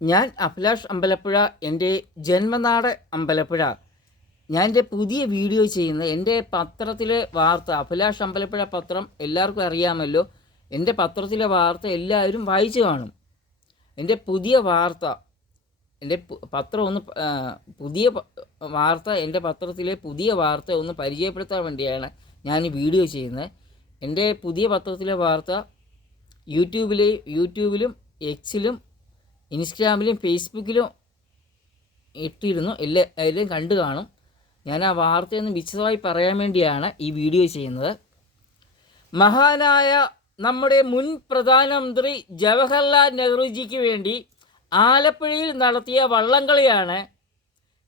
ഞാൻ അഭിലാഷ് അമ്പലപ്പുഴ, എൻ്റെ ജന്മനാട് അമ്പലപ്പുഴ. ഞാൻ എൻ്റെ പുതിയ വീഡിയോ ചെയ്യുന്നത് എൻ്റെ പത്രത്തിലെ വാർത്ത. അഭിലാഷ് അമ്പലപ്പുഴ പത്രം എല്ലാവർക്കും അറിയാമല്ലോ. എൻ്റെ പത്രത്തിലെ വാർത്ത എല്ലാവരും വായിച്ചു കാണും. എൻ്റെ പുതിയ വാർത്ത, എൻ്റെ പത്രം ഒന്ന് പുതിയ വാർത്ത, എൻ്റെ പത്രത്തിലെ പുതിയ വാർത്ത ഒന്ന് പരിചയപ്പെടുത്താൻ വേണ്ടിയാണ് ഞാൻ ഈ വീഡിയോ ചെയ്യുന്നത്. എൻ്റെ പുതിയ പത്രത്തിലെ വാർത്ത യൂട്യൂബിലും എക്സിലും ഇൻസ്റ്റാഗ്രാമിലും ഫേസ്ബുക്കിലും ഇട്ടിരുന്നു. എല്ലാം കണ്ടു കാണും. ഞാൻ ആ വാർത്തയൊന്ന് വിശദമായി പറയാൻ വേണ്ടിയാണ് ഈ വീഡിയോ ചെയ്യുന്നത്. മഹാനായ നമ്മുടെ മുൻ പ്രധാനമന്ത്രി ജവഹർലാൽ നെഹ്റുജിക്ക് വേണ്ടി ആലപ്പുഴയിൽ നടത്തിയ വള്ളംകളിയാണ്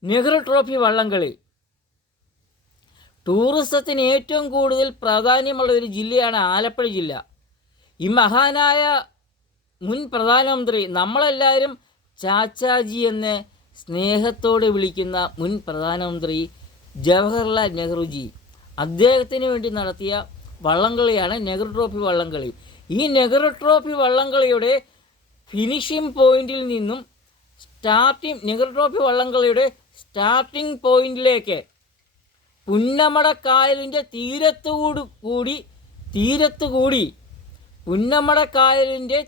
നെഹ്റു ട്രോഫി വള്ളംകളി. ടൂറിസത്തിന് ഏറ്റവും കൂടുതൽ പ്രാധാന്യമുള്ള ഒരു ജില്ലയാണ് ആലപ്പുഴ ജില്ല. ഈ മഹാനായ മുൻ പ്രധാനമന്ത്രി, നമ്മളെല്ലാവരും ചാച്ചാജി എന്ന് സ്നേഹത്തോടെ വിളിക്കുന്ന മുൻ പ്രധാനമന്ത്രി ജവഹർലാൽ നെഹ്റുജി, അദ്ദേഹത്തിന് വേണ്ടി നടത്തിയ വള്ളംകളിയാണ് നെഹ്റു ട്രോഫി വള്ളംകളി. ഈ നെഹ്റു ട്രോഫി വള്ളംകളിയുടെ ഫിനിഷിംഗ് പോയിന്റിൽ നിന്നും നെഹ്റു ട്രോഫി വള്ളംകളിയുടെ സ്റ്റാർട്ടിംഗ് പോയിന്റിലേക്ക് പുന്നമടക്കായലിൻ്റെ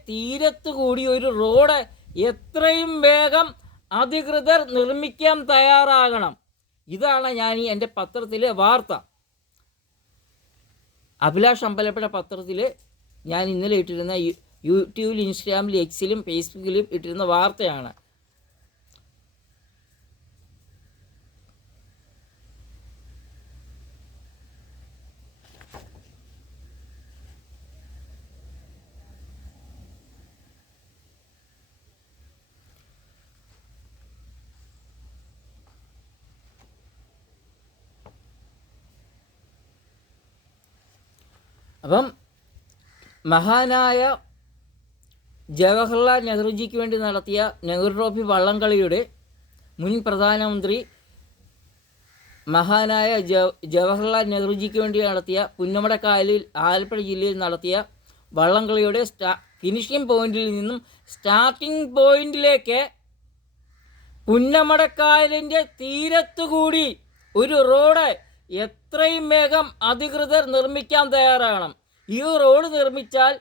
തീരത്തുകൂടി ഒരു റോഡ് എത്രയും വേഗം അധികൃതർ നിർമ്മിക്കാൻ തയ്യാറാകണം. ഇതാണ് ഞാൻ ഈ എൻ്റെ പത്രത്തിലെ വാർത്ത. അഭിലാഷ് അമ്പലപ്പുഴ പത്രത്തിൽ ഞാൻ ഇന്നലെ ഇട്ടിരുന്ന യൂട്യൂബിൽ, ഇൻസ്റ്റാഗ്രാമിൽ, എക്സിലും ഫേസ്ബുക്കിലും ഇട്ടിരുന്ന വാർത്തയാണ്. അപ്പം മഹാനായ ജവഹർലാൽ നെഹ്റുജിക്ക് വേണ്ടി നടത്തിയ നെഹ്റു ട്രോഫി വള്ളംകളിയുടെ മുൻ പ്രധാനമന്ത്രി മഹാനായ ജവഹർലാൽ നെഹ്റുജിക്ക് വേണ്ടി നടത്തിയ പുന്നമടക്കായലിൽ ആലപ്പുഴ ജില്ലയിൽ നടത്തിയ വള്ളംകളിയുടെ ഫിനിഷിംഗ് പോയിന്റിൽ നിന്നും സ്റ്റാർട്ടിംഗ് പോയിന്റിലേക്ക് പുന്നമടക്കായലിൻ്റെ തീരത്തുകൂടി ഒരു റോഡ് എത്രയും വേഗം അധികൃതർ നിർമ്മിക്കാൻ തയ്യാറാകണം. ഈ റോഡ് നിർമ്മിച്ചാൽ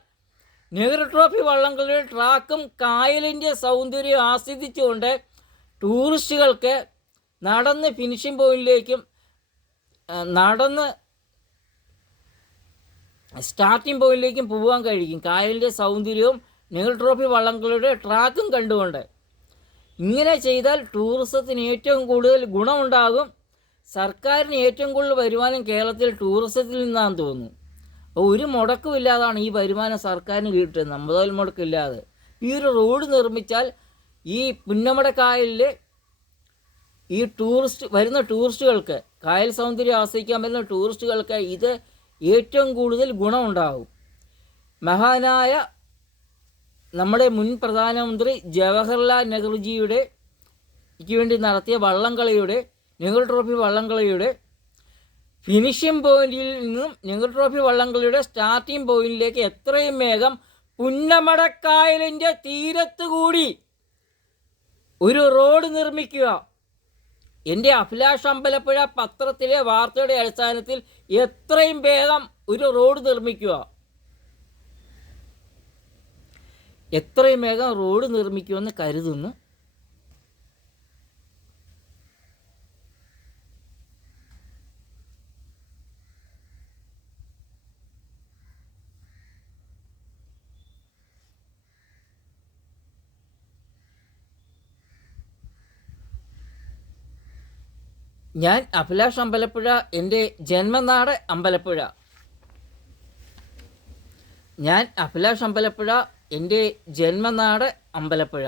നെഹ്റു ട്രോഫി വള്ളംകളിയുടെ ട്രാക്കും കായലിൻ്റെ സൗന്ദര്യം ആസ്വദിച്ചുകൊണ്ട് ടൂറിസ്റ്റുകൾക്ക് നടന്ന് ഫിനിഷിംഗ് പോയിന്റിലേക്കും നടന്ന് സ്റ്റാർട്ടിംഗ് പോയിന്റിലേക്കും പോകാൻ കഴിയും. കായലിൻ്റെ സൗന്ദര്യവും നെഹ്റു ട്രോഫി വള്ളംകളിയുടെ ട്രാക്കും കണ്ടുകൊണ്ട്. ഇങ്ങനെ ചെയ്താൽ ടൂറിസത്തിന് ഏറ്റവും കൂടുതൽ ഗുണമുണ്ടാകും. സർക്കാരിന് ഏറ്റവും കൂടുതൽ വരുമാനം കേരളത്തിൽ ടൂറിസത്തിൽ നിന്നാണെന്ന് തോന്നുന്നു. ഒരു മുടക്കുമില്ലാതാണ് ഈ വരുമാനം സർക്കാരിന് കിട്ടുന്നത്, മുതൽ മുടക്കില്ലാതെ. ഈ ഒരു റോഡ് നിർമ്മിച്ചാൽ ഈ പുന്നമടക്കായലിൽ ഈ വരുന്ന ടൂറിസ്റ്റുകൾക്ക്, കായൽ സൗന്ദര്യം ആസ്വദിക്കാൻ വരുന്ന ടൂറിസ്റ്റുകൾക്ക് ഇത് ഏറ്റവും കൂടുതൽ ഗുണമുണ്ടാകും. മഹാനായ നമ്മുടെ മുൻ പ്രധാനമന്ത്രി ജവഹർലാൽ നെഹ്റുജിയുടെ വേണ്ടി നടത്തിയ നെഹ്റു ട്രോഫി വള്ളംകളിയുടെ ഫിനിഷിംഗ് പോയിന്റിൽ നിന്നും നെഹ്റു ട്രോഫി വള്ളംകളിയുടെ സ്റ്റാർട്ടിംഗ് പോയിന്റിലേക്ക് എത്രയും വേഗം പുന്നമടക്കായലിൻ്റെ തീരത്തുകൂടി ഒരു റോഡ് നിർമ്മിക്കുക. എൻ്റെ അഭിലാഷ് അമ്പലപ്പുഴ പത്രത്തിലെ വാർത്തയുടെ അടിസ്ഥാനത്തിൽ എത്രയും വേഗം ഒരു റോഡ് നിർമ്മിക്കുക. എത്രയും വേഗം റോഡ് നിർമ്മിക്കുമെന്ന് കരുതുന്നു. ഞാൻ അഭിലാഷ് അമ്പലപ്പുഴ, എൻ്റെ ജന്മനാട് അമ്പലപ്പുഴ. ഞാൻ അഭിലാഷ് അമ്പലപ്പുഴ, എൻ്റെ ജന്മനാട് അമ്പലപ്പുഴ.